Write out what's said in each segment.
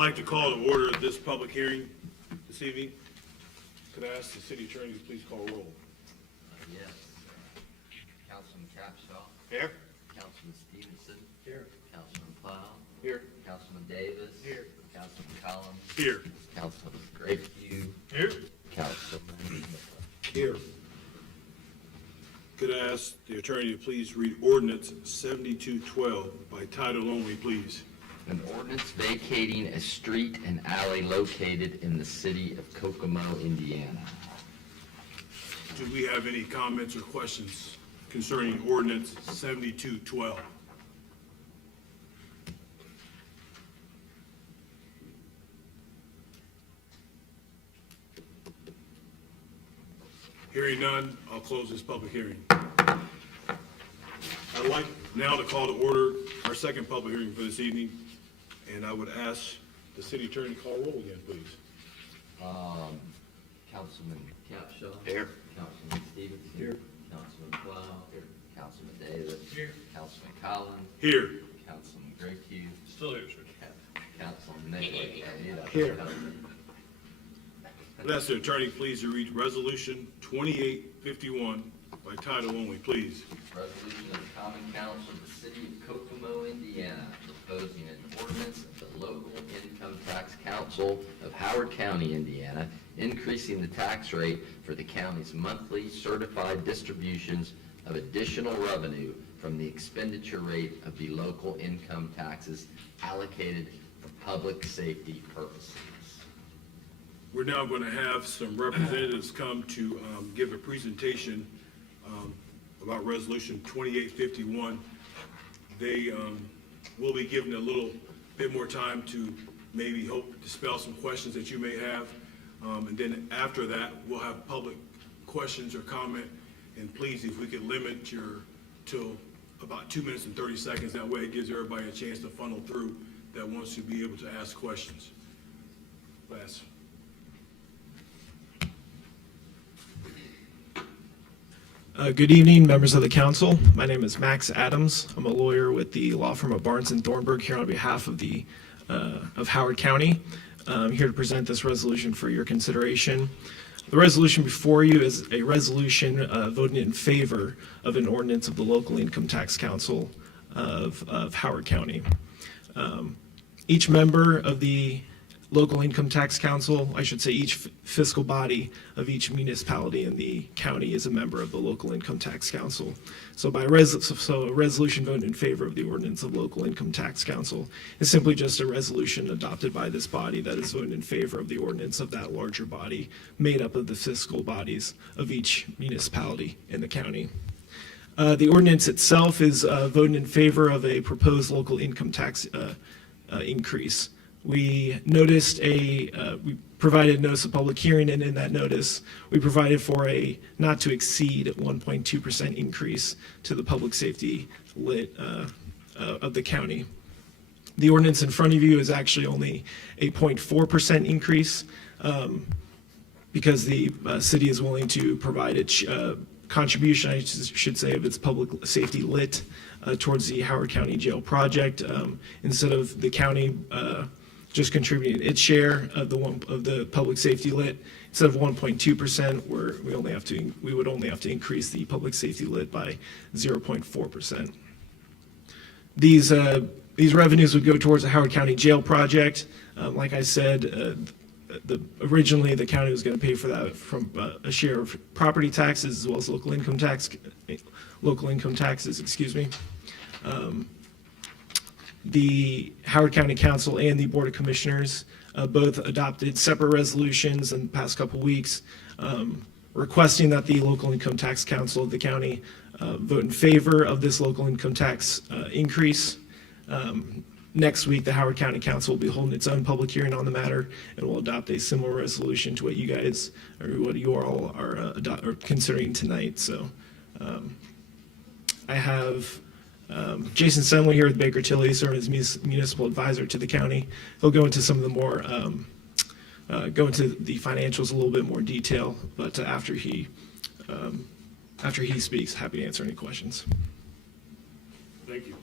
like to call to order this public hearing this evening. Could I ask the city attorney to please call roll? Yes. Councilman Capshaw. Here. Councilman Stevenson. Here. Councilman Plow. Here. Councilman Davis. Here. Councilman Collins. Here. Councilman Grayview. Here. Councilman Miller. Here. Could I ask the attorney to please read ordinance 7212 by title only, please? An ordinance vacating a street and alley located in the city of Kokomo, Indiana. Do we have any comments or questions concerning ordinance 7212? Hearing none, I'll close this public hearing. I'd like now to call to order our second public hearing for this evening, and I would ask the city attorney to call roll again, please. Councilman Capshaw. Here. Councilman Stevenson. Here. Councilman Plow. Here. Councilman Davis. Here. Councilman Collins. Here. Councilman Grayview. Still here, sir. Councilman Miller. Here. I'd ask the attorney please to read resolution 2851 by title only, please. Resolution of the Common Council of the City of Kokomo, Indiana, proposing an ordinance of the Local Income Tax Council of Howard County, Indiana, increasing the tax rate for the county's monthly certified distributions of additional revenue from the expenditure rate of the local income taxes allocated for public safety purposes. We're now going to have some representatives come to give a presentation about resolution 2851. They will be given a little bit more time to maybe hope dispel some questions that you may have. And then after that, we'll have public questions or comment. And please, if we could limit till about 2 minutes and 30 seconds, that way it gives everybody a chance to funnel through that wants to be able to ask questions. Last. Good evening, members of the council. My name is Max Adams. I'm a lawyer with the law firm of Barnes & Thornburg here on behalf of of Howard County. I'm here to present this resolution for your consideration. The resolution before you is a resolution voting in favor of an ordinance of the Local Income Tax Council of Howard County. Each member of the Local Income Tax Council, I should say each fiscal body of each municipality in the county is a member of the Local Income Tax Council. So a resolution voting in favor of the ordinance of Local Income Tax Council is simply just a resolution adopted by this body that is voting in favor of the ordinance of that larger body made up of the fiscal bodies of each municipality in the county. The ordinance itself is voting in favor of a proposed local income tax increase. We noticed we provided notice of public hearing, and in that notice, we provided for a not to exceed 1.2% increase to the public safety lit of the county. The ordinance in front of you is actually only a 0.4% increase because the city is willing to provide its contribution, I should say, of its public safety lit towards the Howard County Jail project instead of the county just contributing its share of the public safety lit. Instead of 1.2%, we would only have to increase the public safety lit by 0.4%. These revenues would go towards the Howard County Jail project. Like I said, originally the county was going to pay for that from a share of property taxes as well as local income taxes. Excuse me. The Howard County Council and the Board of Commissioners both adopted separate resolutions in the past couple weeks requesting that the Local Income Tax Council of the county vote in favor of this local income tax increase. Next week, the Howard County Council will be holding its own public hearing on the matter and will adopt a similar resolution to what you guys or what you all are considering tonight. So I have Jason Semley here with Baker Tilly, serving as municipal advisor to the county. He'll go into some of the more, go into the financials a little bit more detail, but after he speaks, happy to answer any questions. Thank you.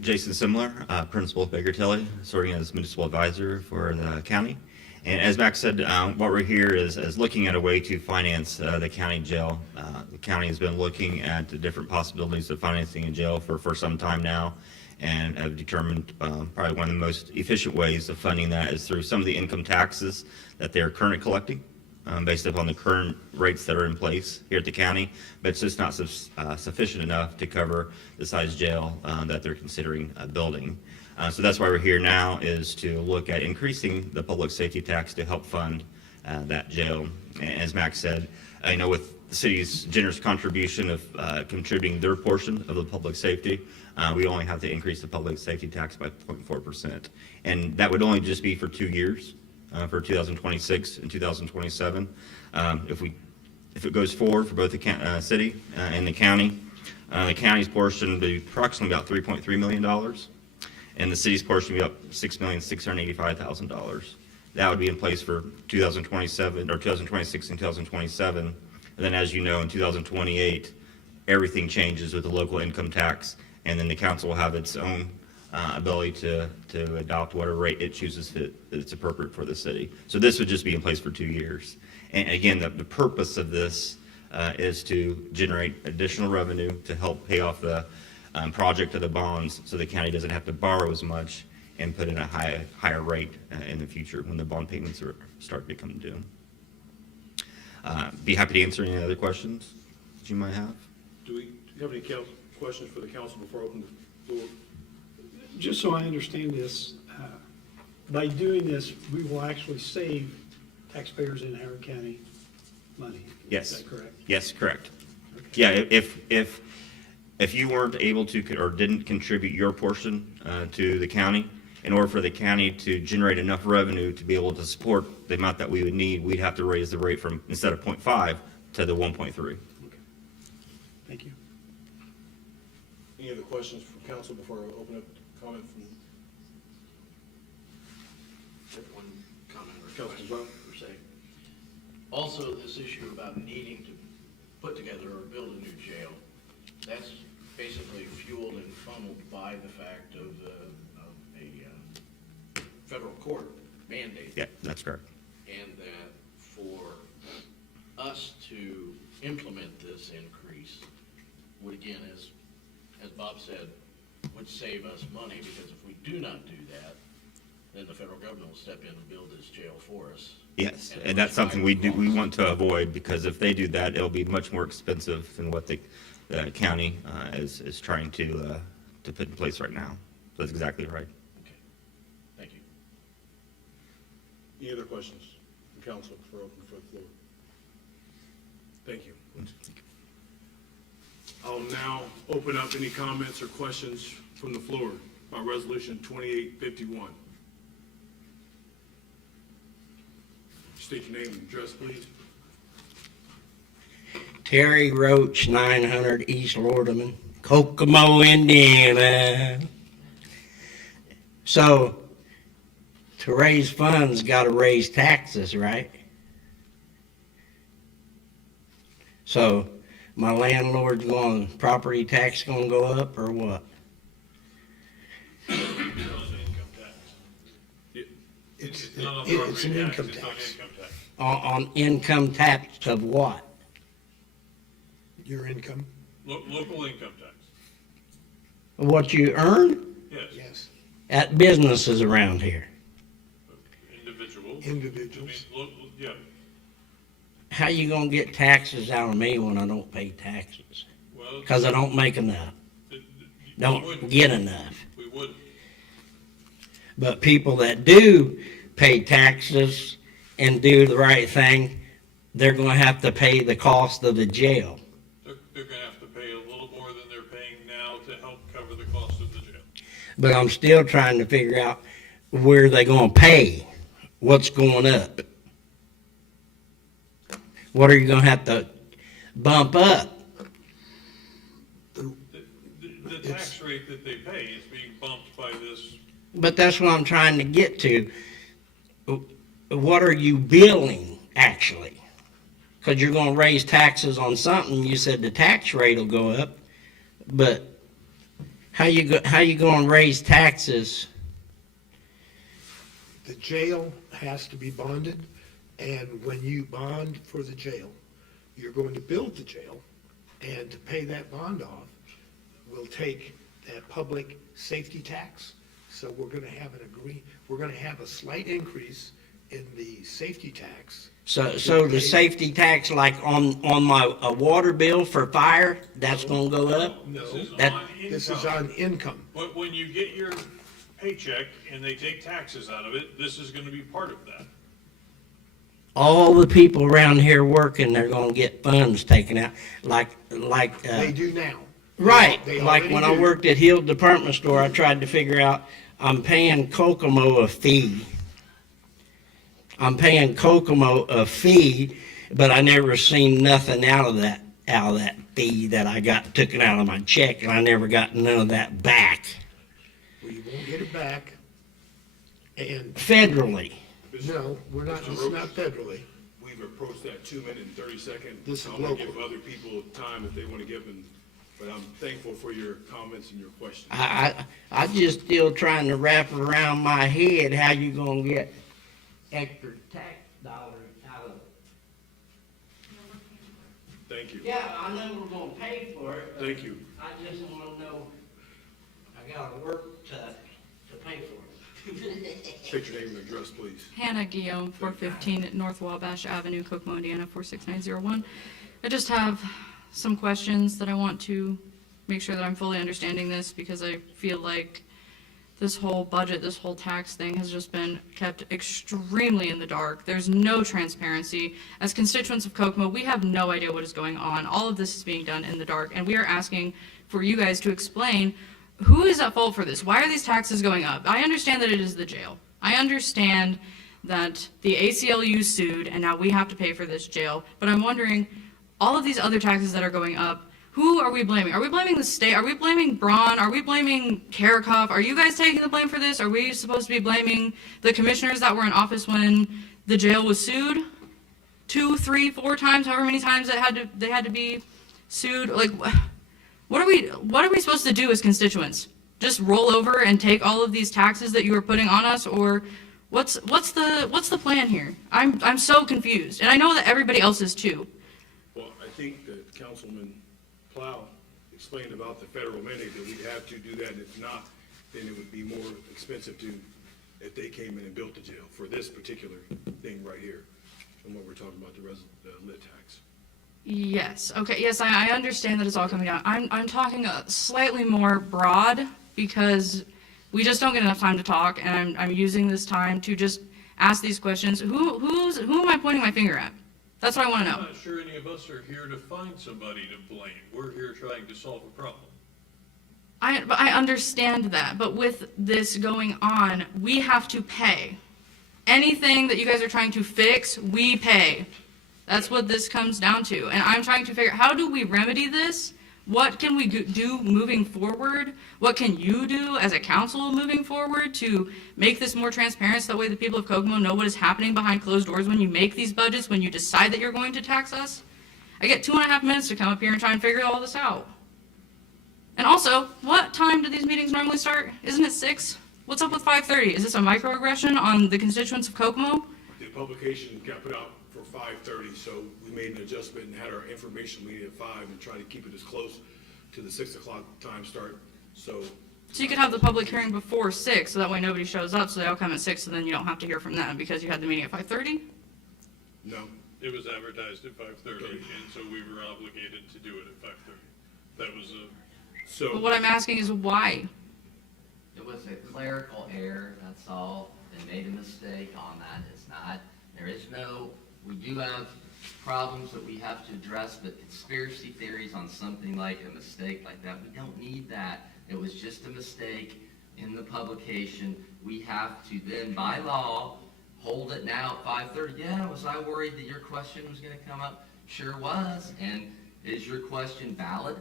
Jason Simler, Principal of Baker Tilly, serving as Municipal Advisor for the county. And as Max said, what we're here is looking at a way to finance the county jail. The county has been looking at the different possibilities of financing a jail for some time now, and have determined probably one of the most efficient ways of funding that is through some of the income taxes that they're currently collecting, based upon the current rates that are in place here at the county, but it's just not sufficient enough to cover the size jail that they're considering building. So that's why we're here now, is to look at increasing the public safety tax to help fund that jail. And as Max said, I know with the city's generous contribution of contributing their portion of the public safety, we only have to increase the public safety tax by 0.4%. And that would only just be for 2 years, for 2026 and 2027. If it goes forward for both the city and the county's portion would be approximately about $3.3 million, and the city's portion would be up $6,685,000. That would be in place for 2027 or 2026 and 2027. And then, as you know, in 2028, everything changes with the local income tax, and then the council will have its own ability to adopt whatever rate it chooses that's appropriate for the city. So this would just be in place for 2 years. And again, the purpose of this is to generate additional revenue to help pay off the project of the bonds, so the county doesn't have to borrow as much and put in a higher rate in the future when the bond payments start becoming due. Be happy to answer any other questions that you might have. Do you have any questions for the council before I open the floor? Just so I understand this, by doing this, we will actually save taxpayers in Howard County money. Yes. Is that correct? Yes, correct. Okay. Yeah, if you weren't able to or didn't contribute your portion to the county, in order for the county to generate enough revenue to be able to support the amount that we would need, we'd have to raise the rate from, instead of 0.5 to the 1.3. Okay. Thank you. Any other questions from council before I open up comment from One comment or Councilman question Brown? per se. Also, this issue about needing to put together or build a new jail, that's basically fueled and funneled by the fact of a federal court mandate. Yeah, that's correct. And that for us to implement this increase would, again, as Bob said, would save us money, because if we do not do that, then the federal government will step in and build this jail for us. Yes, and that's something we want to avoid, because if they do that, it'll be much more expensive than what the county is trying to put in place right now. So that's exactly right. Okay, thank you. Any other questions from council before I open for the floor? Thank you. I'll now open up any comments or questions from the floor about Resolution 2851. State your name and address, please. Terry Roach, 900 East Lordaman, Kokomo, Indiana. So, to raise funds, got to raise taxes, right? So, my landlord's going, property tax going to go up or what? It's an income tax. On income tax of what? Your income? Local income tax, What you earn yes, Yes. at businesses around here. individuals. Individuals. I mean, yeah, How you gonna get taxes out of me when I don't pay taxes? well. Because I don't make enough, we don't wouldn't- get enough. We would, But people that do pay taxes and do the right thing, they're gonna have to pay the cost of the jail. they're gonna have to pay a little more than they're paying now to help cover the cost of the jail. But I'm still trying to figure out where they gonna pay, what's going up. What are you gonna have to bump up? The tax rate that they pay is being bumped by this, But that's what I'm trying to get to. What are you billing, actually? Because you're going to raise taxes on something. You said the tax rate will go up, but How you gonna raise taxes? The jail has to be bonded, and when you bond for the jail, you're going to build the jail, and to pay that bond off, we'll take that public safety tax. So we're gonna have we're gonna have a slight increase in the safety tax. So the safety tax, like on my a water bill for fire, that's gonna go up? No, This is That- on this is income. on income. But when you get your paycheck and they take taxes out of it, this is gonna be part of that. All the people around here working, they're gonna get funds taken out, like, They do now. right, They like already when I do. worked at Hill Department Store, I tried to figure out, I'm paying Kokomo a fee. I'm paying Kokomo a fee, but I never seen nothing out of that fee that I got taken out of my check, and I never got none of that back We won't get it back. And, federally. no, we're not, Mr. it's Roach? not federally. We've approached that 2 minute and 30-second. This is I'm gonna local. give other people time if they want to give them, but I'm thankful for your comments and your questions. I just still trying to wrap around my head how you gonna get extra tax dollars out of. Thank you. Yeah, I know we're gonna pay for it. but Thank you. I just wanna know, I gotta work to pay for it. State your name and address, please. Hannah Guillaume, 415 North Wabash Avenue, Kokomo, Indiana, 46901. I just have some questions that I want to make sure that I'm fully understanding this, because I feel like this whole budget, this whole tax thing has just been kept extremely in the dark. There's no transparency. As constituents of Kokomo, we have no idea what is going on. All of this is being done in the dark, and we are asking for you guys to explain who is at fault for this. Why are these taxes going up? I understand that it is the jail. I understand that the ACLU sued, and now we have to pay for this jail. But I'm wondering, all of these other taxes that are going up, who are we blaming? Are we blaming the state? Are we blaming Braun? Are we blaming Karakov? Are you guys taking the blame for this? Are we supposed to be blaming the commissioners that were in office when the jail was sued? 2, 3, 4 times, however many times they had to be sued? Like, what are we supposed to do as constituents? Just roll over and take all of these taxes that you are putting on us, or what's the plan here? I'm so confused, and I know that everybody else is too. Well, I think that Councilman Plow explained about the federal mandate, that we'd have to do that. If not, then it would be more expensive if they came in and built the jail for this particular thing right here, and what we're talking about, the lit tax. Yes, okay, yes, I understand that it's all coming down. I'm talking slightly more broad, because we just don't get enough time to talk, and I'm using this time to just ask these questions. Who am I pointing my finger at? That's what I want to I'm know. not sure any of us are here to find somebody to blame. We're here trying to solve a problem. I understand that, but with this going on, we have to pay. Anything that you guys are trying to fix, we pay. That's what this comes down to. And I'm trying to figure, how do we remedy this? What can we do moving forward? What can you do as a council moving forward to make this more transparent, so that way the people of Kokomo know what is happening behind closed doors when you make these budgets, when you decide that you're going to tax us? I get 2.5 minutes to come up here and try and figure all this out. And also, what time do these meetings normally start? Isn't it 6? What's up with 5:30? Is this a microaggression on the constituents of Kokomo? The publication got put out for 5:30, so we made an adjustment and had our information meeting at 5 and tried to keep it as close to the 6 o'clock time start, so. So you could have the public hearing before 6, so that way nobody shows up, so they all come at 6, and then you don't have to hear from them because you had the meeting at 5:30? No, It was advertised at 5:30, and so we were obligated to do it at 5:30. That was so. But what I'm asking is why? It was a clerical error, that's all. They made a mistake on that. It's not, we do have problems that we have to address, but conspiracy theories on something like a mistake like that, we don't need that. It was just a mistake in the publication. We have to then, by law, hold it now at 5:30. Yeah, was I worried that your question was gonna come up? Sure was. And is your question valid?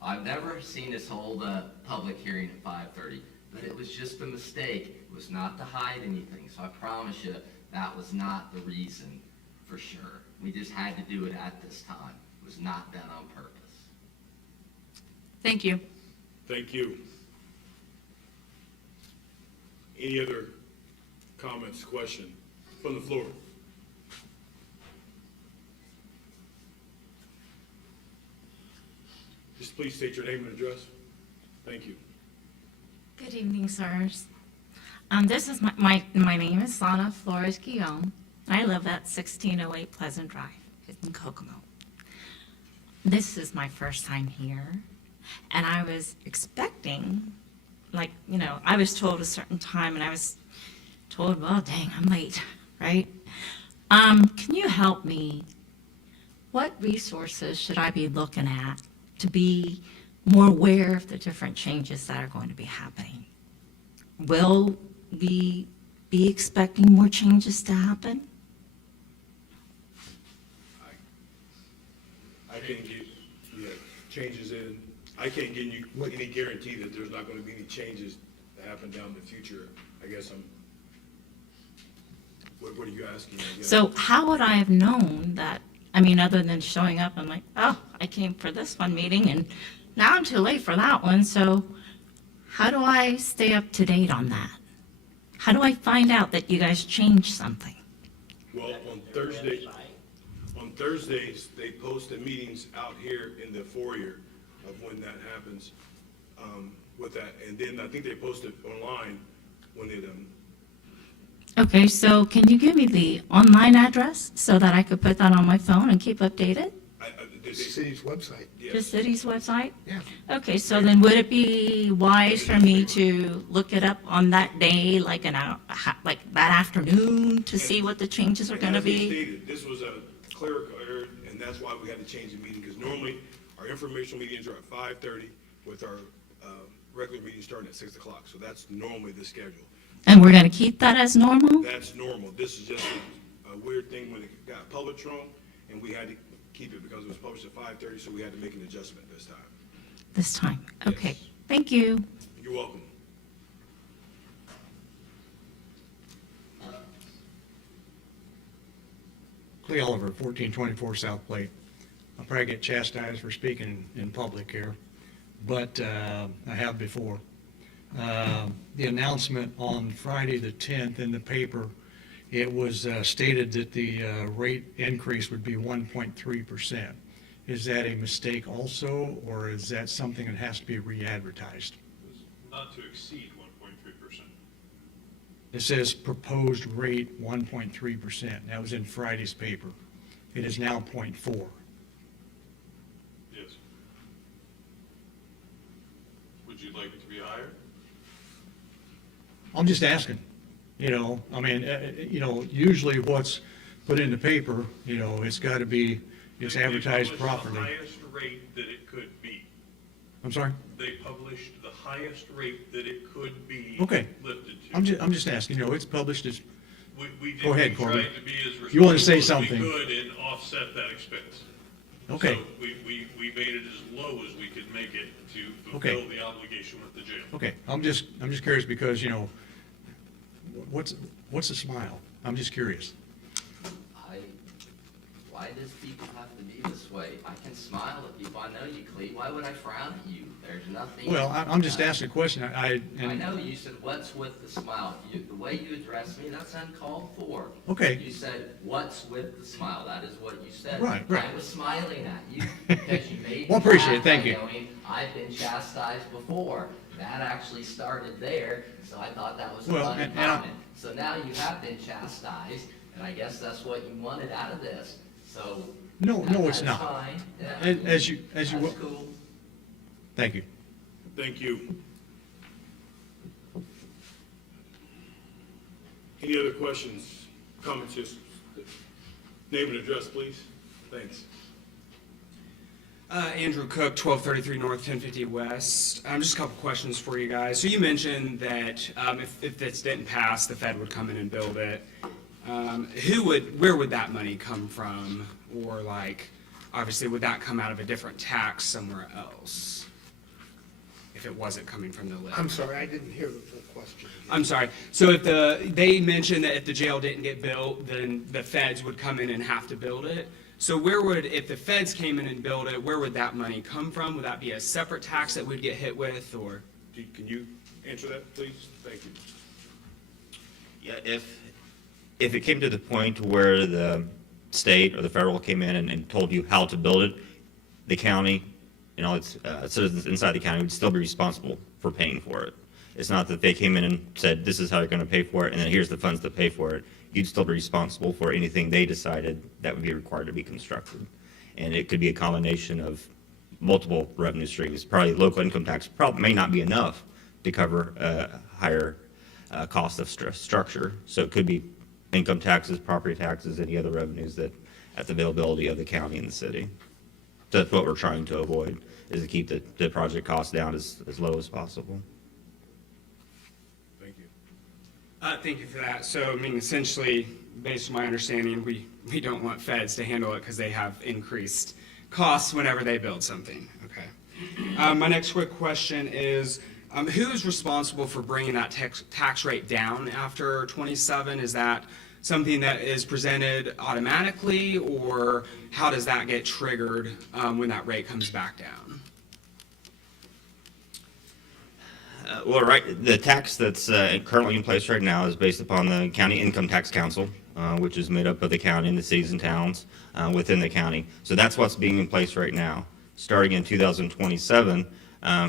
I've never seen us hold a public hearing at 5:30, but it was just a mistake. It was not to hide anything, so I promise you, that was not the reason, for sure. We just had to do it at this time. It was not done on purpose. Thank you. Thank you. Any other comments, question from the floor? Just please state your name and address. Thank you. Good evening, sirs. This is my name is Sana Flores Guillaume. I live at 1608 Pleasant Drive in Kokomo. This is my first time here, and I was expecting, I was told a certain time, and I was told, well, dang, I'm late, right? Can you help me? What resources should I be looking at to be more aware of the different changes that are going to be happening? Will we be expecting more changes to happen? I can't get, changes in, I can't give you any guarantee that there's not gonna be any changes that happen down in the future. I guess what are you asking? I guess? So how would I have known that, other than showing up, I'm like, oh, I came for this one meeting and now I'm too late for that one, so how do I stay up to date on that? How do I find out that you guys changed something? Well, on Thursdays, they post the meetings out here in the foyer of when that happens, with that. And then I think they post it online when it, Okay, so can you give me the online address so that I could put that on my phone and keep updated? The city's website. The yes. city's website? Yeah. Okay, so then would it be wise for me to look it up on that day, like that afternoon, to see what the changes are gonna And as we be? stated, this was a clerical error, and that's why we had to change the meeting, because normally our informational meetings are at 5:30 with our regular meeting starting at 6 o'clock. So that's normally the schedule. And we're gonna keep that as normal? That's normal. This is just a weird thing when it got published wrong, and we had to keep it because it was published at 5:30, so we had to make an adjustment this time. This time, okay, Yes. thank you. You're welcome. Clay Oliver, 1424 South Plate. I'll probably get chastised for speaking in public here, but I have before. The announcement on Friday the 10th in the paper, it was stated that the rate increase would be 1.3%. Is that a mistake also, or is that something that has to be re-advertised? Not to exceed 1.3%. It says proposed rate 1.3%. That was in Friday's paper. It is now 0.4. Yes. Would you like it to be higher? I'm just asking, usually what's put in the paper, it's got to be, it's They advertised published properly. the highest rate that it could be. I'm sorry? They published the highest rate that it could be Okay. lifted to. I'm just asking, it's published as, We did, Go ahead, we Corbin. tried to be as You wanna say responsible as we something? could and offset that expense. okay, So we made it as low as we could make it to Okay. fulfill the obligation with the jail. okay. I'm just curious because, what's the smile? I'm just curious. Why does people have to be this way? I can smile at people. I know you, Clete. Why would I frown at you? There's nothing. Well, I'm just asking a question. I know you said, what's with the smile? The way you addressed me, that's uncalled for. Okay. You said, what's with the smile? That is what you said. Right. I was smiling at you because you made me Well, appreciate it. laugh Thank by you. knowing I've been chastised before. That actually started there, so I thought that was a Well, funny and I- comment. So now you have been chastised, and I guess that's what you wanted out of this. So. No, it's that's not. fine. Yeah, As you, That's will. cool. Thank you. Thank you. Any other questions, comments, just name and address, please? Thanks. Andrew Cook, 1233 North, 1050 West. Just a couple questions for you guys. So you mentioned that if this didn't pass, the Fed would come in and build it. Where would that money come from? Or obviously, would that come out of a different tax somewhere else? If it wasn't coming from the lid? I'm sorry, I didn't hear the full question. I'm sorry. So if they mentioned that if the jail didn't get built, then the feds would come in and have to build it. So if the feds came in and built it, where would that money come from? Would that be a separate tax that we'd get hit with, or? Can you answer that, please? Thank you. Yeah, if it came to the point where the state or the federal came in and told you how to build it, the county, you know, its citizens inside the county would still be responsible for paying for it. It's not that they came in and said, this is how you're going to pay for it, and then here's the funds to pay for it. You'd still be responsible for anything they decided that would be required to be constructed. And it could be a combination of multiple revenue streams. Probably local income tax probably may not be enough to cover a higher cost of structure. So it could be income taxes, property taxes, any other revenues that at the availability of the county and the city. So that's what we're trying to avoid, is to keep the project costs down as low as possible. Thank you. Thank you for that. So, I mean, essentially, based on my understanding, we don't want feds to handle it because they have increased costs whenever they build something. Okay. My next quick question is, who is responsible for bringing that tax rate down after 27? Is that something that is presented automatically, or how does that get triggered when that rate comes back down? Well, right, the tax that's currently in place right now is based upon the County Income Tax Council, which is made up of the county and the cities and towns within the county. So that's what's being in place right now. Starting in 2027,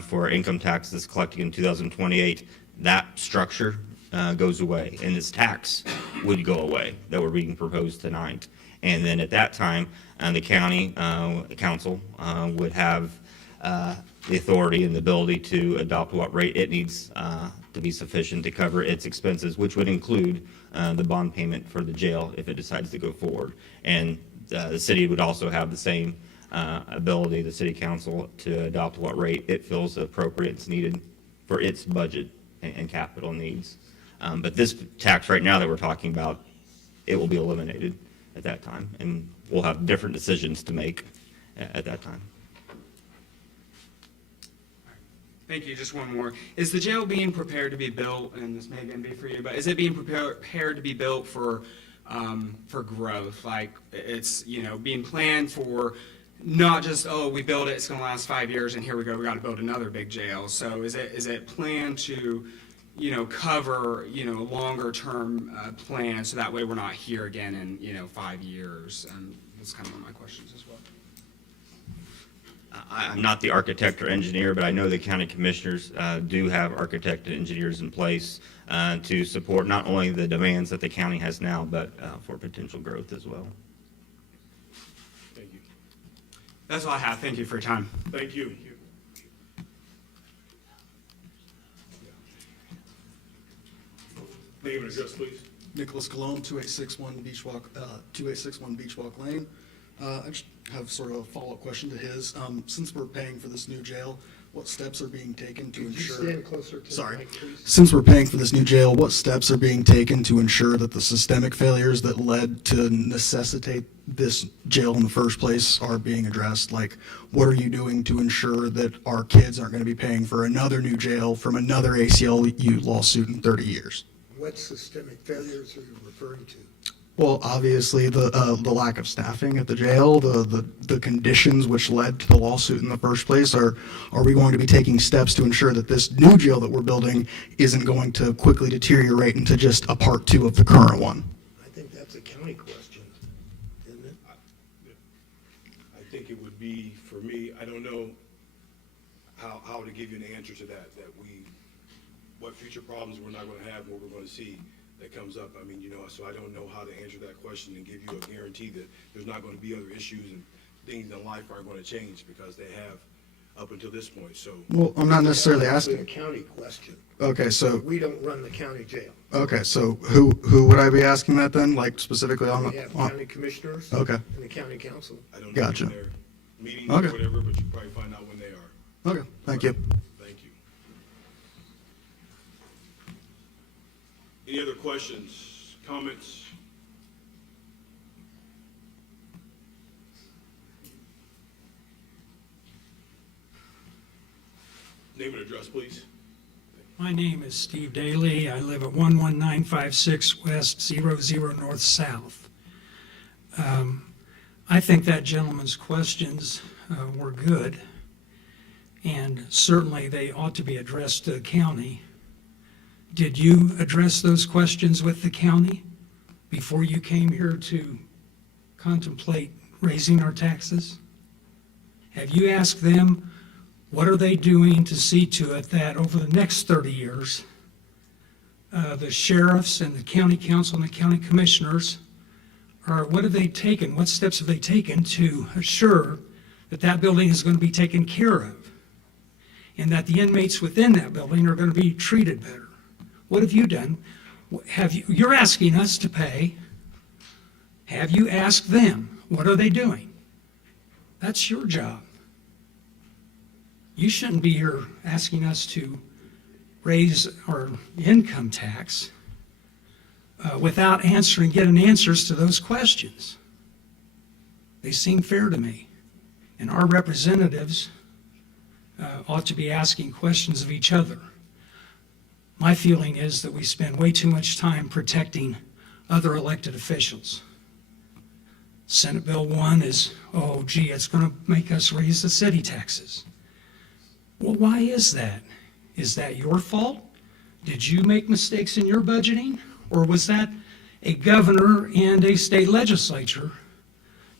for income taxes collected in 2028, that structure goes away, and this tax would go away that we're being proposed tonight. And then at that time, the county council would have the authority and the ability to adopt what rate it needs to be sufficient to cover its expenses, which would include the bond payment for the jail if it decides to go forward. And the city would also have the same ability, the city council, to adopt what rate it feels appropriate is needed for its budget and capital needs. But this tax right now that we're talking about, it will be eliminated at that time, and we'll have different decisions to make at that time. Thank you. Just one more. Is the jail being prepared to be built, and this may again be for you, but is it being prepared to be built for growth? Like it's, you know, being planned for not just, oh, we build it, it's going to last 5 years, and here we go, we got to build another big jail. So is it planned to, you know, cover, you know, longer term plan, so that way we're not here again in, you know, 5 years? That's kind of one of my questions as well. I'm not the architect or engineer, but I know the county commissioners do have architect and engineers in place to support not only the demands that the county has now, but for potential growth as well. Thank you. That's all I have. Thank you for your time. Thank you. Name and address, please. Nicholas Colon, 2861 Beach Walk Lane. I just have sort of a follow-up question to his. Since we're paying for this new jail, what steps are being taken to ensure? Could you stand closer to the Sorry. mic, please? Since we're paying for this new jail, what steps are being taken to ensure that the systemic failures that led to necessitate this jail in the first place are being addressed? Like, what are you doing to ensure that our kids aren't going to be paying for another new jail from another ACLU lawsuit in 30 years? What systemic failures are you referring to? Well, obviously, the lack of staffing at the jail, the conditions which led to the lawsuit in the first place. Are we going to be taking steps to ensure that this new jail that we're building isn't going to quickly deteriorate into just a part two of the current one? I think that's a county question, isn't it? I think it would be, for me, I don't know how to give you an answer to that what future problems we're not gonna have, what we're gonna see that comes up. I mean, you know, so I don't know how to answer that question and give you a guarantee that there's not gonna be other issues and things in life aren't gonna change, because they have up until this point, so. Well, I'm not necessarily It's asking. a county question. Okay, so We don't run the county jail. okay, so who would I be asking that then? Like specifically on We the? have on- county commissioners. Okay. And the county council. I don't know Gotcha. when their meetings Okay. or whatever, but you probably find out when they are. Okay, thank you. Thank you. Any other questions, comments? Name and address, please. My name is Steve Daly. I live at 11956 West 00 North South. I think that gentleman's questions were good, and certainly they ought to be addressed to the county. Did you address those questions with the county before you came here to contemplate raising our taxes? Have you asked them, what are they doing to see to it that over the next 30 years, the sheriffs and the county council and the county commissioners what have they taken, what steps have they taken to assure that that building is going to be taken care of and that the inmates within that building are going to be treated better? What have you done? You're asking us to pay. Have you asked them? What are they doing? That's your job. You shouldn't be here asking us to raise our income tax without getting answers to those questions. They seem fair to me. And our representatives ought to be asking questions of each other. My feeling is that we spend way too much time protecting other elected officials. Senate Bill 1 is, oh gee, it's going to make us raise the city taxes. Well, why is that? Is that your fault? Did you make mistakes in your budgeting? Or was that a governor and a state legislature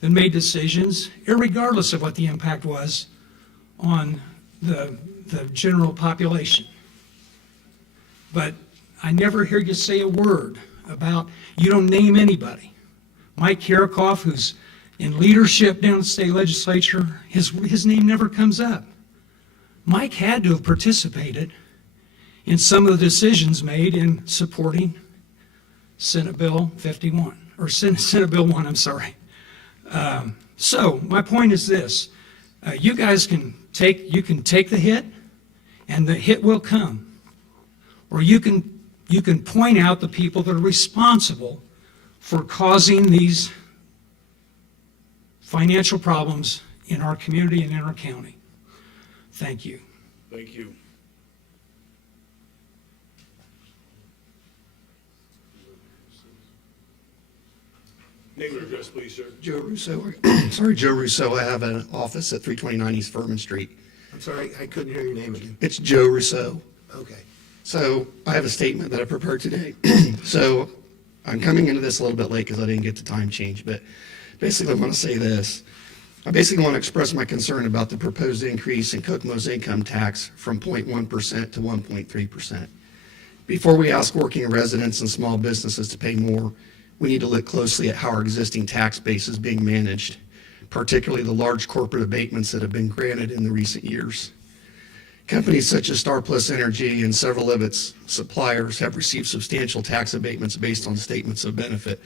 that made decisions, irregardless of what the impact was on the general population? But I never hear you say a word about, you don't name anybody. Mike Kirikoff, who's in leadership down at the state legislature, his name never comes up. Mike had to have participated in some of the decisions made in supporting Senate Bill 51, or Senate Bill 1, I'm sorry. So my point is this, you guys can take the hit, and the hit will come. Or you can point out the people that are responsible for causing these financial problems in our community and in our county. Thank you. Thank you. Name and address, please, sir. Joe Russo, Joe Russo. I have an office at 329 East Furman Street. I'm sorry, I couldn't hear your name again. It's Joe Russo. Okay. So I have a statement that I prepared today. So I'm coming into this a little bit late because I didn't get the time change, but basically I want to say this. I basically want to express my concern about the proposed increase in Kokomo's income tax from 0.1% to 1.3%. Before we ask working residents and small businesses to pay more, we need to look closely at how our existing tax base is being managed, particularly the large corporate abatements that have been granted in the recent years. Companies such as Star Plus Energy and several of its suppliers have received substantial tax abatements based on statements of benefit,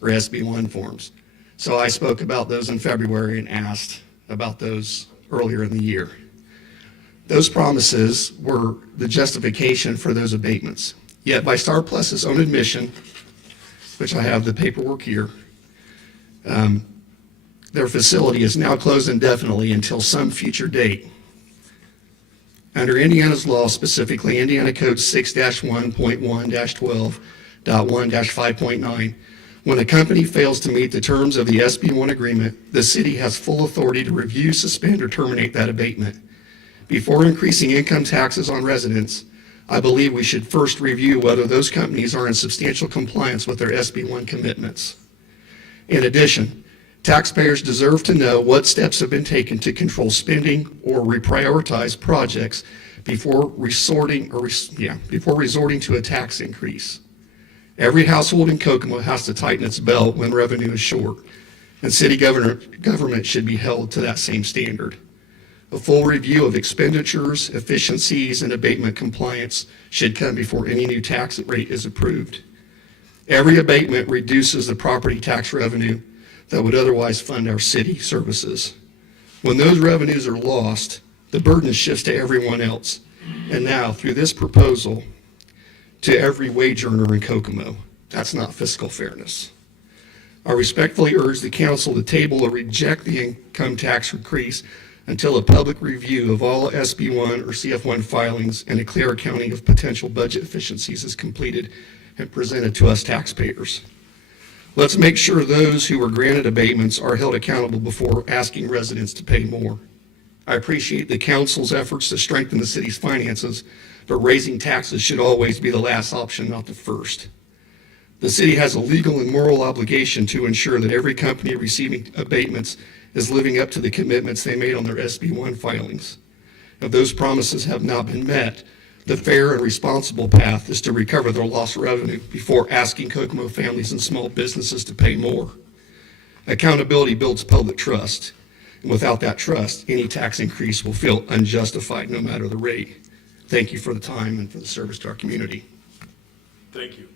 or SB1 forms. So I spoke about those in February and asked about those earlier in the year. Those promises were the justification for those abatements. Yet by Star Plus's own admission, which I have the paperwork here, their facility is now closed indefinitely until some future date. Under Indiana's law, specifically Indiana Code 6-1.1-12.1-5.9, when a company fails to meet the terms of the SB1 agreement, the city has full authority to review, suspend, or terminate that abatement. Before increasing income taxes on residents, I believe we should first review whether those companies are in substantial compliance with their SB1 commitments. In addition, taxpayers deserve to know what steps have been taken to control spending or reprioritize projects before resorting to a tax increase. Every household in Kokomo has to tighten its belt when revenue is short, and city government should be held to that same standard. A full review of expenditures, efficiencies, and abatement compliance should come before any new tax rate is approved. Every abatement reduces the property tax revenue that would otherwise fund our city services. When those revenues are lost, the burden shifts to everyone else, and now through this proposal, to every wage earner in Kokomo. That's not fiscal fairness. I respectfully urge the council to table or reject the income tax increase until a public review of all SB1 or CF1 filings and a clear accounting of potential budget efficiencies is completed and presented to us taxpayers. Let's make sure those who were granted abatements are held accountable before asking residents to pay more. I appreciate the council's efforts to strengthen the city's finances, but raising taxes should always be the last option, not the first. The city has a legal and moral obligation to ensure that every company receiving abatements is living up to the commitments they made on their SB1 filings. If those promises have not been met, the fair and responsible path is to recover their lost revenue before asking Kokomo families and small businesses to pay more. Accountability builds public trust, and without that trust, any tax increase will feel unjustified no matter the rate. Thank you for the time and for the service to our community. Thank you.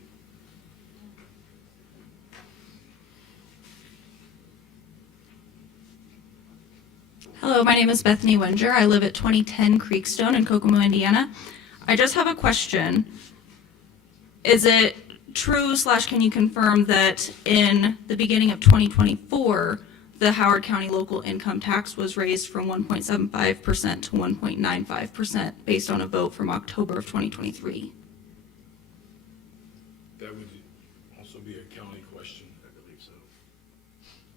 Hello, my name is Bethany Wenger. I live at 2010 Creekstone in Kokomo, Indiana. I just have a question. Is it true / can you confirm that in the beginning of 2024, the Howard County local income tax was raised from 1.75% to 1.95% based on a vote from October of 2023? That would also be a county question, I believe so,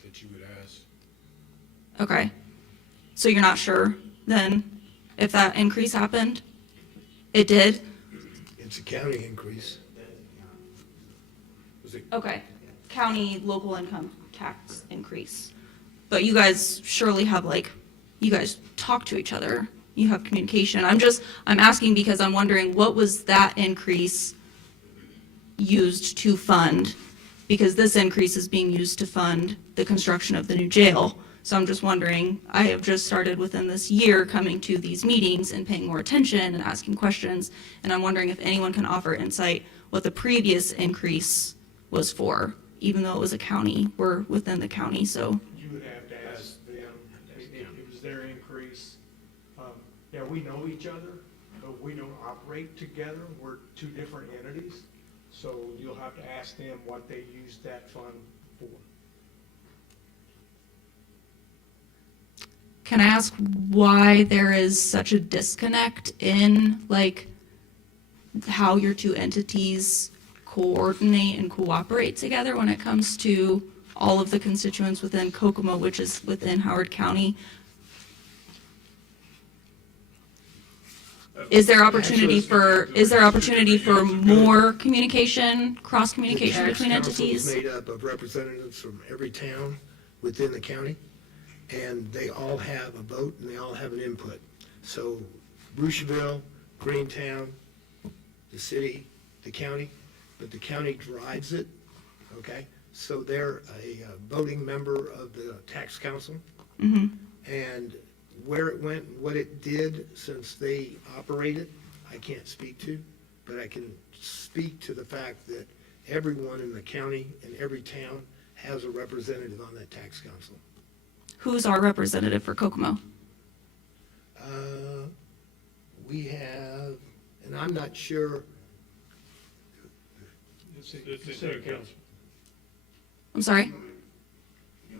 that you would ask. Okay. So you're not sure then if that increase happened? It did? It's a county increase. Okay. County local income tax increase. But you guys surely have you guys talk to each other. You have communication. I'm asking because I'm wondering what was that increase used to fund? Because this increase is being used to fund the construction of the new jail. So I'm just wondering, I have just started within this year coming to these meetings and paying more attention and asking questions, and I'm wondering if anyone can offer insight what the previous increase was for, even though it was a county, we're within the county, so. You would have to ask them, it was their increase. Yeah, we know each other, but we don't operate together, we're two different entities. So you'll have to ask them what they used that fund for. Can I ask why there is such a disconnect in how your two entities coordinate and cooperate together when it comes to all of the constituents within Kokomo, which is within Howard County? Is there opportunity for more communication, cross communication between entities? The tax council is made up of representatives from every town within the county, and they all have a vote and they all have an input. So Bruceville, Greentown, the city, the county, but the county drives it, okay? So they're a voting member of the tax council. And where it went, what it did since they operated, I can't speak to, but I can speak to the fact that everyone in the county and every town has a representative on that tax council. Who's our representative for Kokomo? We have, and I'm not sure, It's the city council. I'm sorry?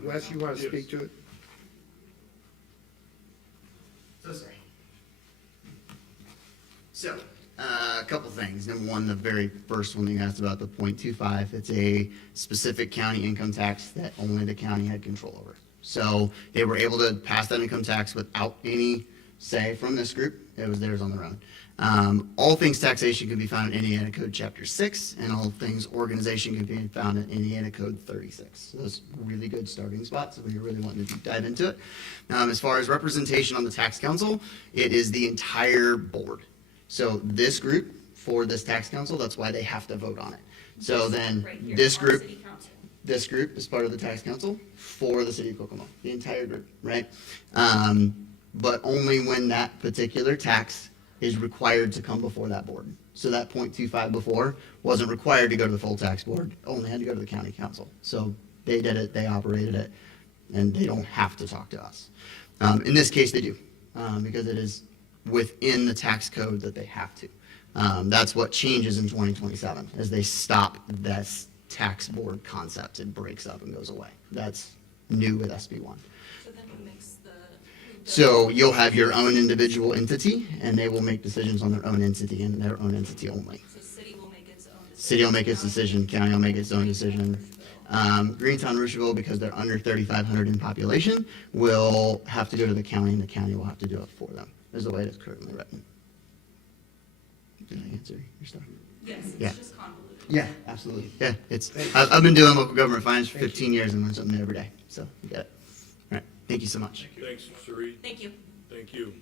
Wes, you want to speak to it? So sorry. So, a couple things. Number one, the very first one you asked about, the 0.25, it's a specific county income tax that only the county had control over. So they were able to pass that income tax without any say from this group. It was theirs on their own. All things taxation can be found in Indiana Code Chapter 6, and all things organization can be found in Indiana Code 36. So those really good starting spots if you're really wanting to deep dive into it. As far as representation on the tax council, it is the entire board. So this group for this tax council, that's why they have to vote on it. So then this group is part of the tax council for the city of Kokomo, the entire group, right? But only when that particular tax is required to come before that board. So that 0.25 before wasn't required to go to the full tax board, only had to go to the county council. So they did it, they operated it, and they don't have to talk to us. In this case, they do, because it is within the tax code that they have to. That's what changes in 2027, as they stop this tax board concept. It breaks up and goes away. That's new with SB1. So you'll have your own individual entity, and they will make decisions on their own entity and their own entity only. So city will make its own decision. City will make its decision, county will make its own decision. Greentown, Rushville, because they're under 3,500 in population, will have to go to the county, and the county will have to do it for them, is the way it is currently written. Did I answer your stuff? Yes, Yeah. it's just convoluted. Yeah, absolutely. Yeah, I've been doing local government finance for 15 years and learn something new every day. So you got it. All right. Thank you so much. Thanks, Sheree. Thank you. Thank you.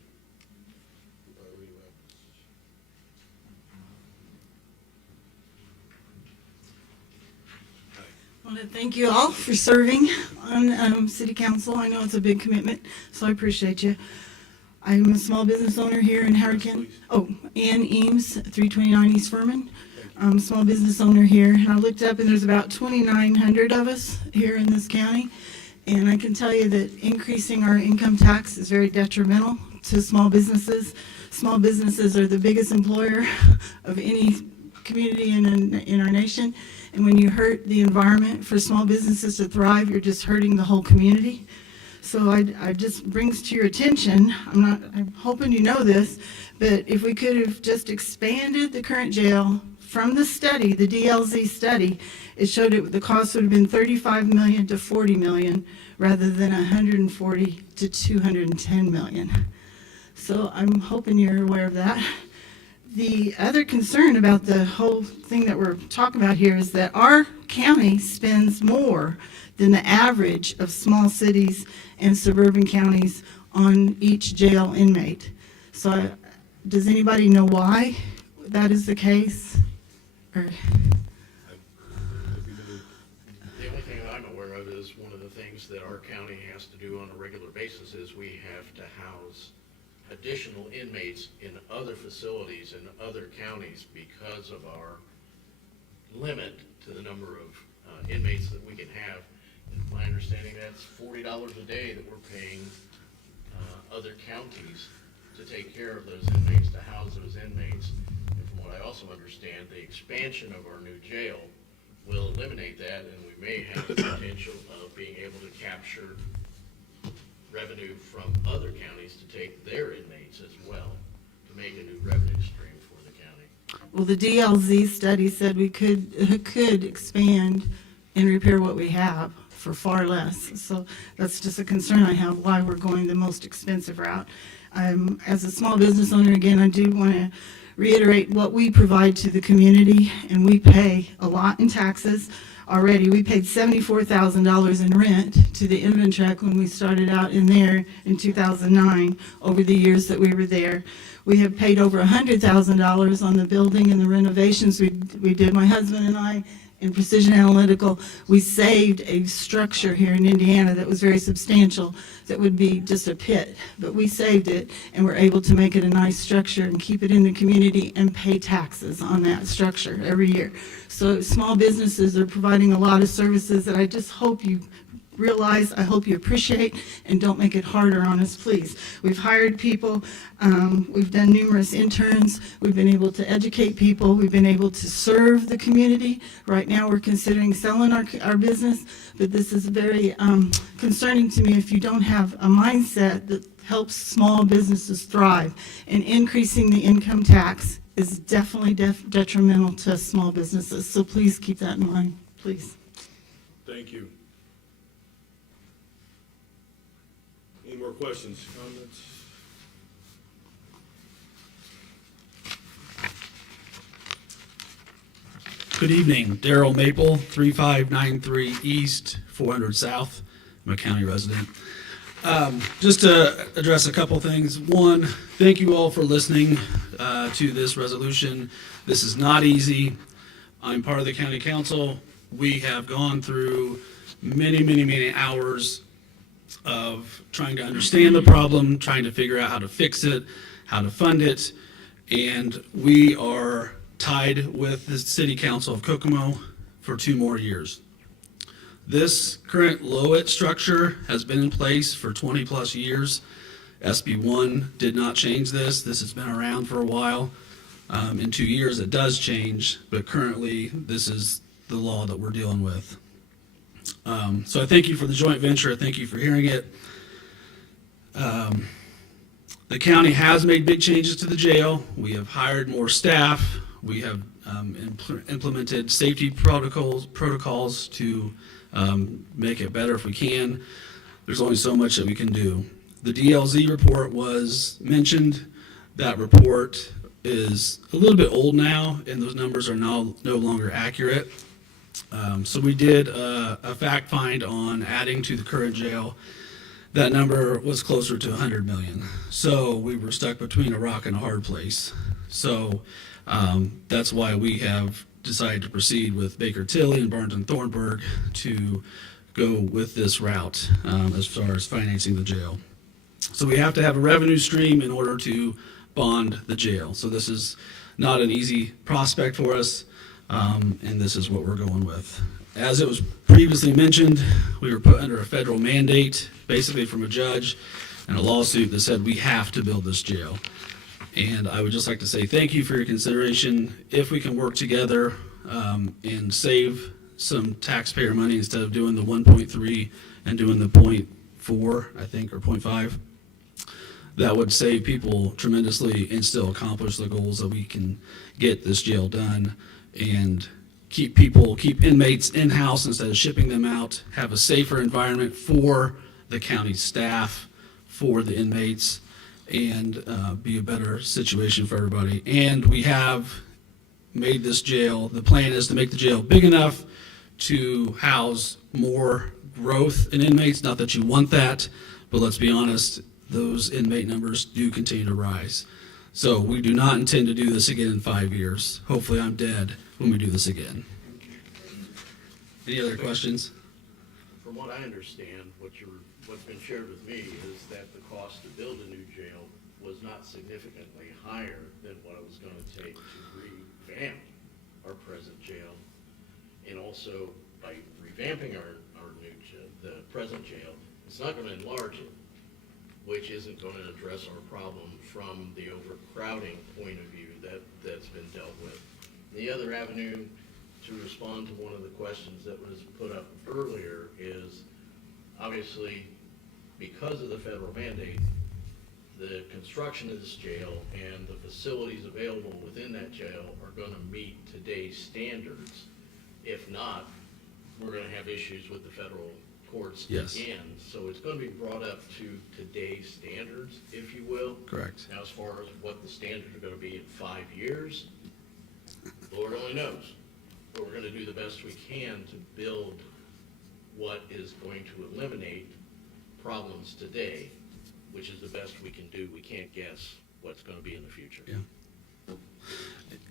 I want to thank you all for serving on city council. I know it's a big commitment, so I appreciate you. I'm a small business owner here in Howard County. Oh, Ann Eames, 329 East Furman. I'm a small business owner here, and I looked up, and there's about 2,900 of us here in this county. And I can tell you that increasing our income tax is very detrimental to small businesses. Small businesses are the biggest employer of any community in our nation. And when you hurt the environment for small businesses to thrive, you're just hurting the whole community. So I just brings to your attention, I'm hoping you know this, but if we could have just expanded the current jail from the study, the DLZ study, it showed the cost would have been $35 million to $40 million rather than $140 to $210 million. So I'm hoping you're aware of that. The other concern about the whole thing that we're talking about here is that our county spends more than the average of small cities and suburban counties on each jail inmate. So does anybody know why that is the case? Or The only thing I'm aware of is one of the things that our county has to do on a regular basis is we have to house additional inmates in other facilities in other counties because of our limit to the number of inmates that we can have. And my understanding, that's $40 a day that we're paying other counties to take care of those inmates, to house those inmates. And from what I also understand, the expansion of our new jail will eliminate that, and we may have the potential of being able to capture revenue from other counties to take their inmates as well, to make a new revenue stream for the county. well, the DLZ study said we could expand and repair what we have for far less. So that's just a concern I have, why we're going the most expensive route. As a small business owner, again, I do want to reiterate what we provide to the community, and we pay a lot in taxes already. We paid $74,000 in rent to the Inventrac when we started out in there in 2009, over the years that we were there. We have paid over $100,000 on the building and the renovations we did, my husband and I, in Precision Analytical. We saved a structure here in Indiana that was very substantial, that would be just a pit, but we saved it and were able to make it a nice structure and keep it in the community and pay taxes on that structure every year. So small businesses are providing a lot of services that I just hope you realize, I hope you appreciate, and don't make it harder on us, please. We've hired people, we've done numerous interns, we've been able to educate people, we've been able to serve the community. Right now, we're considering selling our business, but this is very concerning to me if you don't have a mindset that helps small businesses thrive. And increasing the income tax is definitely detrimental to small businesses, so please keep that in mind, please. Thank you. Any more questions, comments? Good evening, Daryl Maple, 3593 East, 400 South. I'm a county resident. Just to address a couple things. One, thank you all for listening to this resolution. This is not easy. I'm part of the county council. We have gone through many hours of trying to understand the problem, trying to figure out how to fix it, how to fund it, and we are tied with the City Council of Kokomo for 2 more years. This current LOIT structure has been in place for 20+ years. SB 1 did not change this. This has been around for a while. In 2 years, it does change, but currently, this is the law that we're dealing with. So I thank you for the joint venture. I thank you for hearing it. The county has made big changes to the jail. We have hired more staff. We have implemented safety protocols to make it better if we can. There's only so much that we can do. The DLZ report was mentioned. That report is a little bit old now, and those numbers are no longer accurate. So we did a fact find on adding to the current jail. That number was closer to 100 million. So we were stuck between a rock and a hard place. So that's why we have decided to proceed with Baker Tilly and Barnes and Thornburg to go with this route as far as financing the jail. So we have to have a revenue stream in order to bond the jail. So this is not an easy prospect for us, and this is what we're going with. As it was previously mentioned, we were put under a federal mandate, basically from a judge and a lawsuit that said we have to build this jail. And I would just like to say thank you for your consideration. If we can work together and save some taxpayer money instead of doing the 1.3 and doing the 0.4, I think, or 0.5, that would save people tremendously and still accomplish the goals that we can get this jail done and keep inmates in-house instead of shipping them out, have a safer environment for the county staff, for the inmates, and be a better situation for everybody. And we have made this jail, the plan is to make the jail big enough to house more growth in inmates. Not that you want that, but let's be honest, those inmate numbers do continue to rise. So we do not intend to do this again in 5 years. Hopefully I'm dead when we do this again. Any other questions? From what I understand, what's been shared with me is that the cost to build a new jail was not significantly higher than what it was going to take to revamp our present jail. And also, by revamping our new jail, the present jail, it's not going to enlarge it, which isn't going to address our problem from the overcrowding point of view that's been dealt with. The other avenue to respond to one of the questions that was put up earlier is, obviously, because of the federal mandate, the construction of this jail and the facilities available within that jail are going to meet today's standards. If not, we're going to have issues with the federal courts Yes. again. So it's going to be brought up to today's standards, if you will. Correct. Now, as far as what the standards are going to be in 5 years, Lord only knows. But we're going to do the best we can to build what is going to eliminate problems today, which is the best we can do. We can't guess what's going to be in the future. Yeah.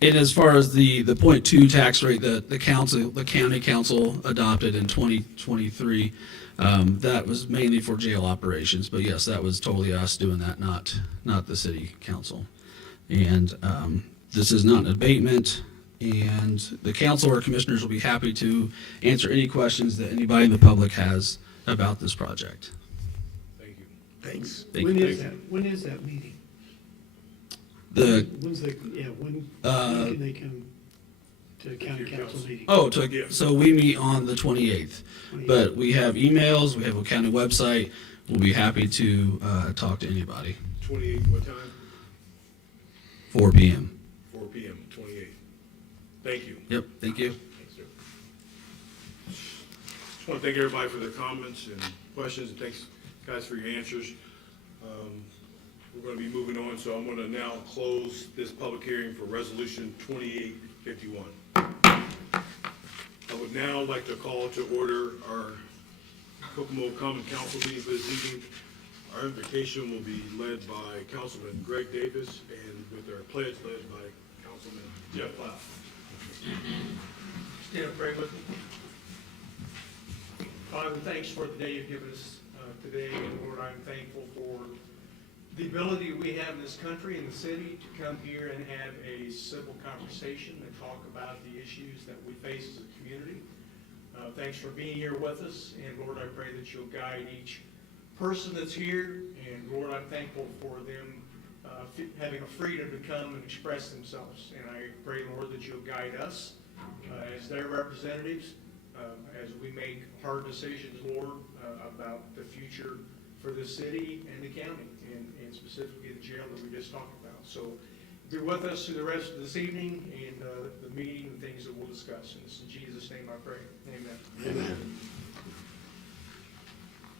And as far as the 0.2 tax rate that the county council adopted in 2023, that was mainly for jail operations. But yes, that was totally us doing that, not the city council. And this is not an abatement. And the council or commissioners will be happy to answer any questions that anybody in the public has about this project. Thank you. Thanks. When is that meeting? When can they come to county council meeting? So we meet on the 28th, but we have emails, we have a county website. We'll be happy to talk to anybody. 28, what time? 4 p.m. 4 p.m., 28. Thank you. Yep, thank you. Thanks, sir. Just want to thank everybody for their comments and questions, and thanks, guys, for your answers. We're going to be moving on, so I'm going to now close this public hearing for Resolution 2851. I would now like to call to order our Kokomo Common Council meeting for this evening. Our invocation will be led by Councilman Greg Davis, and with our pledge led by Councilman Jeff Plow. Stand up, pray with me. Father, thanks for the day you've given us today, and Lord, I'm thankful for the ability we have in this country and the city to come here and have a civil conversation and talk about the issues that we face as a community. Thanks for being here with us, and Lord, I pray that you'll guide each person that's here, and Lord, I'm thankful for them having a freedom to come and express themselves. And I pray, Lord, that you'll guide us as their representatives as we make hard decisions, Lord, about the future for the city and the county, and specifically the jail that we just talked about. So be with us through the rest of this evening and the meeting and things that we'll discuss. And it's in Jesus' name I pray. Amen. Amen.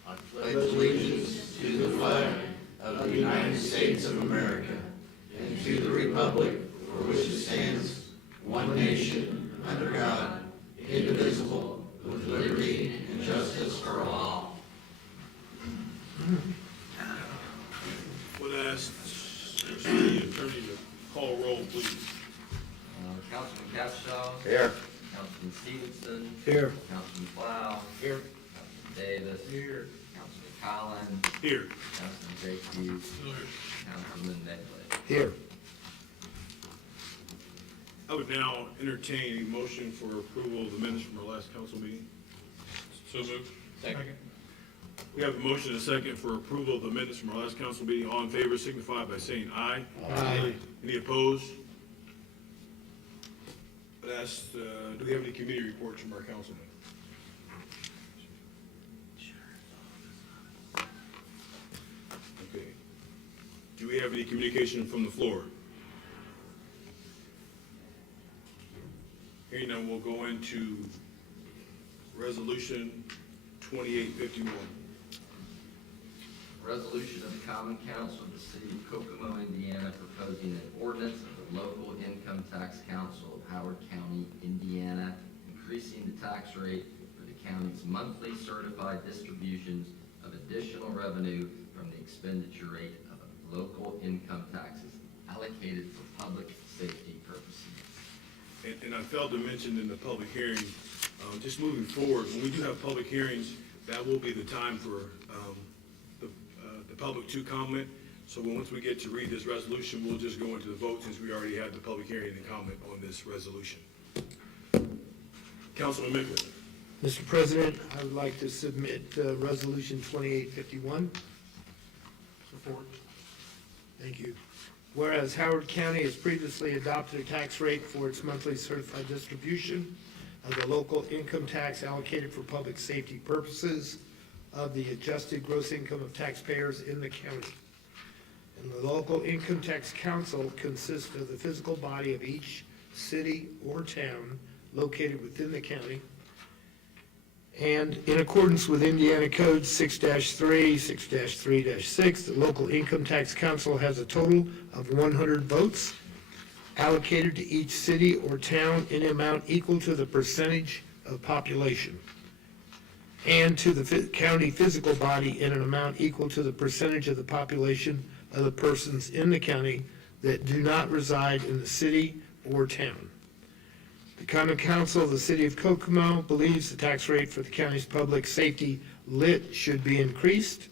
I pledge allegiance to the flag of the United States of America and to the republic Councilman Stevenson. Here. Councilman Plow. Here. Councilman Davis. Here. Councilman Collins. Here. Councilman Zakies. Councilman Medley. Here. I would now entertain a motion for approval of the minutes from our last council meeting. So moved. Second. We have a motion and a second for approval of the minutes from our last council meeting. All in favor signify by saying aye. Aye. Any opposed? Last, do we have any committee reports from our councilmen? Okay. Do we have any communication from the floor? Hearing none, we'll go into resolution 2851. Resolution of the Common Council of the City of Kokomo, Indiana, proposing an ordinance of the local income tax council of Howard County, Indiana, increasing the tax rate for the county's monthly certified distributions of additional revenue from the expenditure rate of local income taxes allocated for public safety purposes. And I failed to mention in the public hearing, just moving forward, when we do have public hearings, that will be the time for the public to comment. So once we get to read this resolution, we'll just go into the vote since we already had the public hearing and comment on this resolution. Councilman Mickley. Mr. President, I would like to submit Resolution 2851. Support. Thank you. Whereas Howard County has previously adopted a tax rate for its monthly certified distribution of the local income tax allocated for public safety purposes of the adjusted gross income of taxpayers in the county. And the local income tax council consists of the physical body of each city or town located within the county. And in accordance with Indiana Code 6-3, 6-3-6, the local income tax council has a total of 100 votes allocated to each city or town in an amount equal to the percentage of population, and to the county physical body in an amount equal to the percentage of the population of the persons in the county that do not reside in the city or town. The Common Council of the City of Kokomo believes the tax rate for the county's public safety lit should be increased,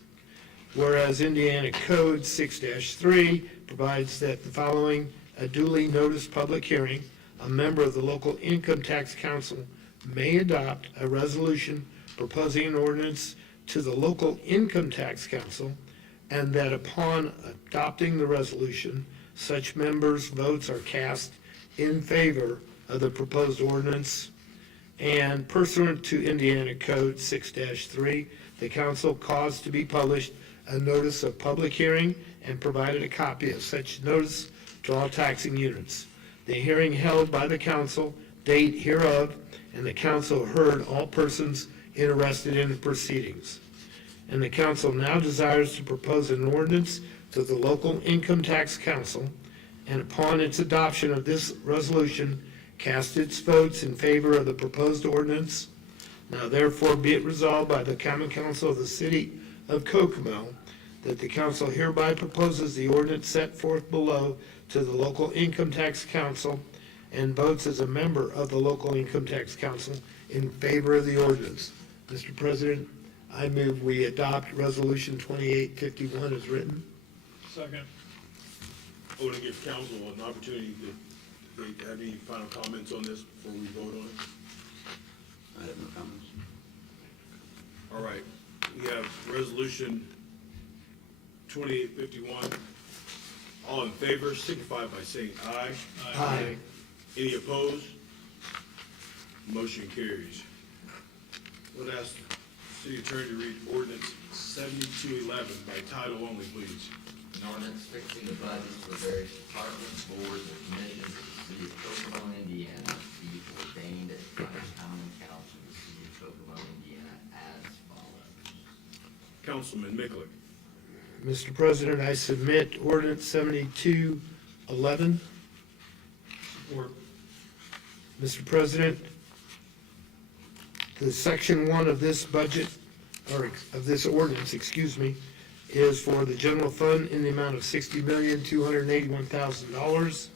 whereas Indiana Code 6-3 provides that the following a duly noticed public hearing, a member of the local income tax council may adopt a resolution proposing an ordinance to the local income tax council, and that upon adopting the resolution, such members' votes are cast in favor of the proposed ordinance, and pursuant to Indiana Code 6-3, the council caused to be published a notice of public hearing and provided a copy of such notice to all taxing units. The hearing held by the council, date hereof, and the council heard all persons interested in the proceedings. And the council now desires to propose an ordinance to the local income tax council, and upon its adoption of this resolution, cast its votes in favor of the proposed ordinance. Now therefore be it resolved by the Common Council of the City of Kokomo that the council hereby proposes the ordinance set forth below to the local income tax council, and votes as a member of the local income tax council in favor of the ordinance. Mr. President, I move we adopt Resolution 2851 as written. Second. I want to give council an opportunity to have any final comments on this before we vote on it. I have no comments. All right, we have resolution 2851. All in favor signify by saying aye. Aye. Any opposed? Motion carries. Would ask the city attorney to read ordinance 7211 by title only, please. An ordinance fixing the budgets for various departments, boards, and commissions of the City of Kokomo, Indiana, be ordained by the Common Council of the City of Kokomo, Indiana, as follows. Councilman Mickley. Mr. President, I submit ordinance 7211. Support. Mr. President, the section 1 of this budget, or of this ordinance, excuse me, is for the general fund in the amount of $60,281,000.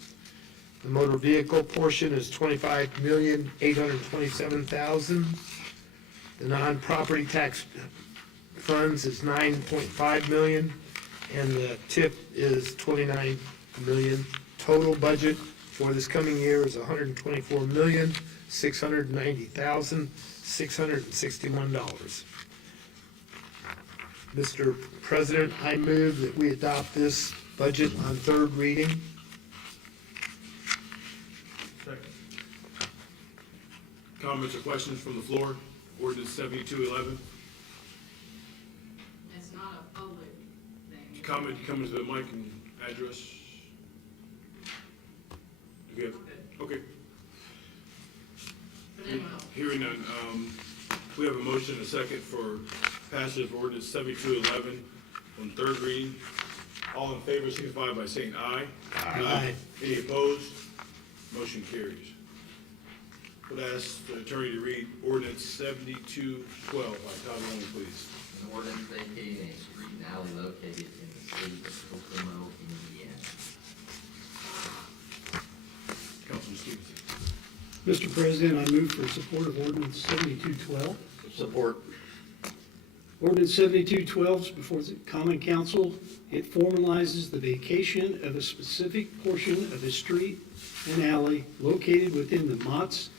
The motor vehicle portion is $25,827,000. The non-property tax funds is $9.5 million, and the TIP is $29 million. Total budget for this coming year is $124,690,661. Mr. President, I move that we adopt this budget on third reading. Comments or questions from the floor? Ordinance 7211. It's not a public thing. Comment, you come into the mic and address. Do you have? Okay. But anyway, Hearing none, we have a motion and a second for passage of ordinance 7211 on third reading. All in favor signify by saying aye. Aye. Any opposed? Motion carries. Would ask the attorney to read ordinance 7212 by title only, please. An ordinance vacating a street and alley located in the city of Kokomo, Indiana. Councilman Stevenson. Mr. President, I move for support of ordinance 7212. Support. Ordinance 7212 is before the Common Council. It formalizes the vacation of a specific portion of a street and alley located within the Mott's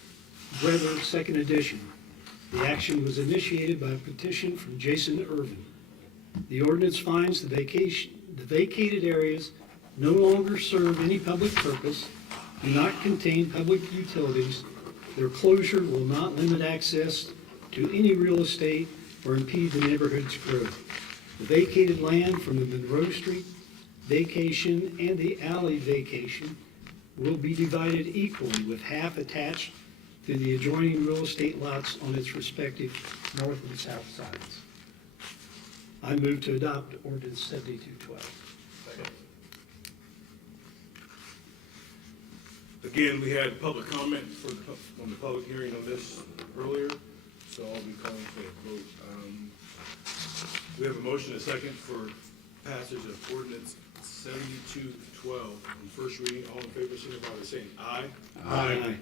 Brother Second Edition. The action was initiated by a petition from Jason Irvin. The ordinance finds the vacated areas no longer serve any public purpose, do not contain public utilities. Their closure will not limit access to any real estate or impede the neighborhood's growth. The vacated land from the Monroe Street vacation and the alley vacation will be divided equally, with half attached to the adjoining real estate lots on its respective north and south sides. I move to adopt ordinance 7212. Again, we had public comment on the public hearing on this earlier, so I'll be calling for a vote. We have a motion and a second for passage of ordinance 7212 on first reading. All in favor, signify by saying aye. Aye.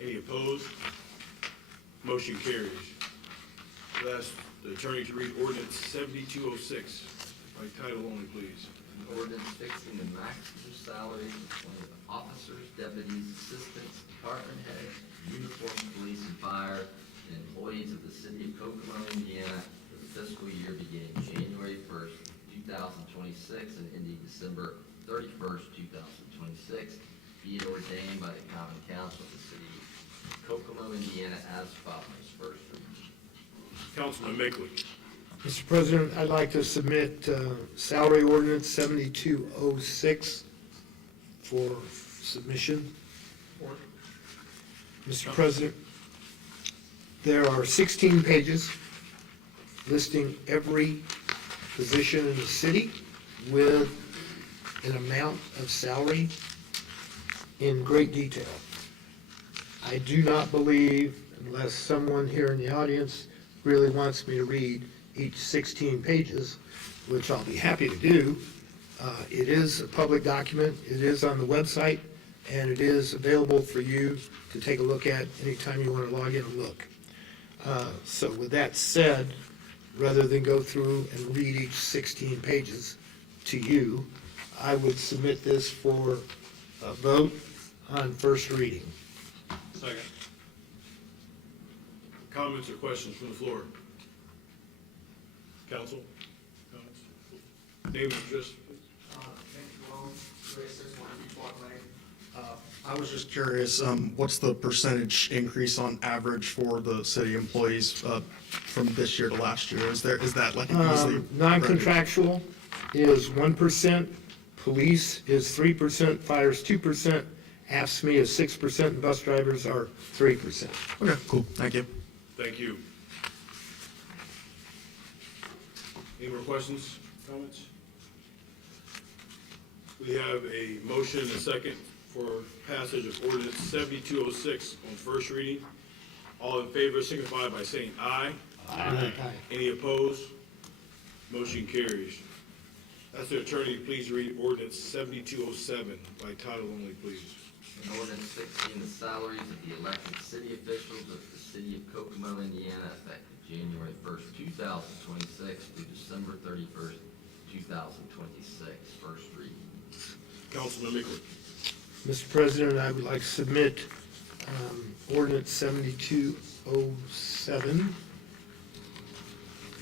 Any opposed? Motion carries. I'll ask the attorney to read ordinance 7206 by title only, please. An ordinance fixing the maximum salaries of appointed officers, deputies, assistants, department heads, uniformed police and fire, and employees of the city of Kokomo, Indiana, for the fiscal year beginning January 1st, 2026, and ending December 31st, 2026, be it ordained by the Common Council of the city of Kokomo, Indiana, as follows. First reading. Councilman Makeley. Mr. President, I'd like to submit salary ordinance 7206 for submission. Mr. President, there are 16 pages listing every position in the city with an amount of salary in great detail. I do not believe, unless someone here in the audience really wants me to read each 16 pages, which I'll be happy to do. It is a public document, it is on the website, and it is available for you to take a look at anytime you want to log in and look. So with that said, rather than go through and read each 16 pages to you, I would submit this for a vote on first reading. Second. Comments or questions from the floor? Council? Comments? Name and address, I was just curious, what's the percentage increase on average for the city employees from this year to last year? Is that like an easily? Non-contractual is 1%, police is 3%, fire is 2%, AFSCME is 6%, and bus drivers are 3%. Okay, cool, thank you. Thank you. Any more questions, comments? We have a motion and a second for passage of ordinance 7206 on first reading. All in favor signify by saying aye. Aye. Any opposed? Motion carries. Ask the attorney to please read ordinance 7207 by title only, please. An ordinance fixing the salaries of the elected city officials of the city of Kokomo, Indiana, effective January 1st, 2026 through December 31st, 2026. First reading. Councilman Meeker. Mr. President, I would like to submit ordinance 7207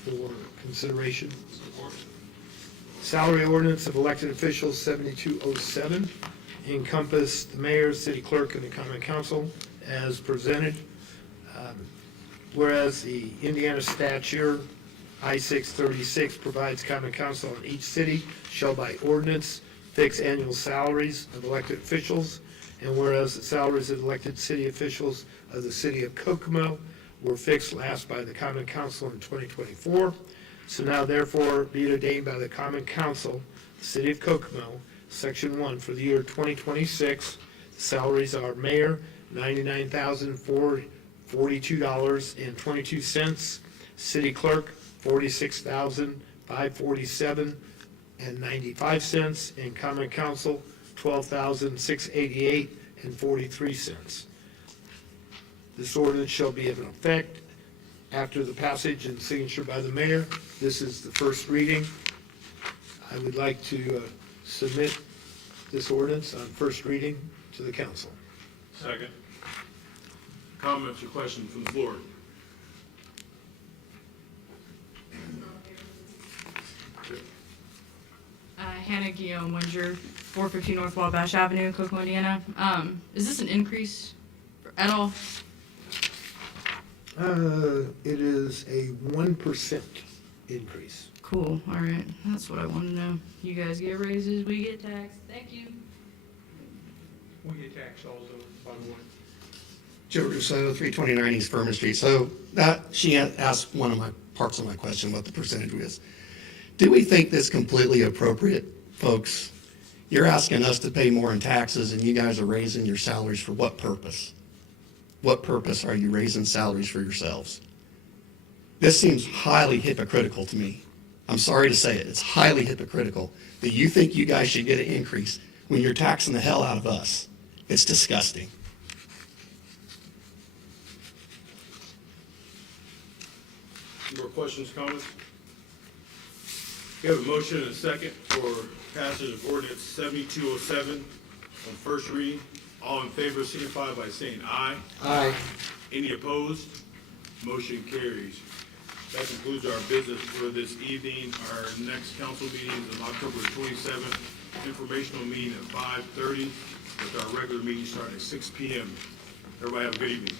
for consideration. Salary ordinance of elected officials 7207 encompass the mayor, city clerk, and the common council as presented. Whereas the Indiana statute I-636 provides common council in each city shall by ordinance fix annual salaries of elected officials, and whereas the salaries of elected city officials of the city of Kokomo were fixed last by the common council in 2024, so now therefore be it ordained by the common council, the city of Kokomo, section 1, for the year 2026, the salaries are mayor, $99,442.22, city clerk, $46,547.95, and common council, $12,688.43. This ordinance shall be in effect after the passage and signature by the mayor. This is the first reading. I would like to submit this ordinance on first reading to the council. Second. Comments or questions from the floor? Hannah Guillaume, Windsor, 450 North Wabash Avenue, Kokomo, Indiana. Is this an increase at all? It is a 1% increase. Cool, all right, that's what I want to know. You guys get raises, we get taxed. Thank you. We get taxed also, by the way. Joe Russo, 329 East Furman Street. So that, she asked one of my parts of my question, what the percentage was. Do we think this completely appropriate, folks? You're asking us to pay more in taxes, and you guys are raising your salaries for what purpose? What purpose are you raising salaries for yourselves? This seems highly hypocritical to me. I'm sorry to say it. It's highly hypocritical that you think you guys should get an increase when you're taxing the hell out of us. It's disgusting. More questions, comments? We have a motion and a second for passage of ordinance 7207 on first reading. All in favor signify by saying aye. Aye. Any opposed? Motion carries. That concludes our business for this evening. Our next council meeting is on October 27th. Informational meeting at 5:30 with our regular meeting starting at 6 p.m. Everybody have a good evening.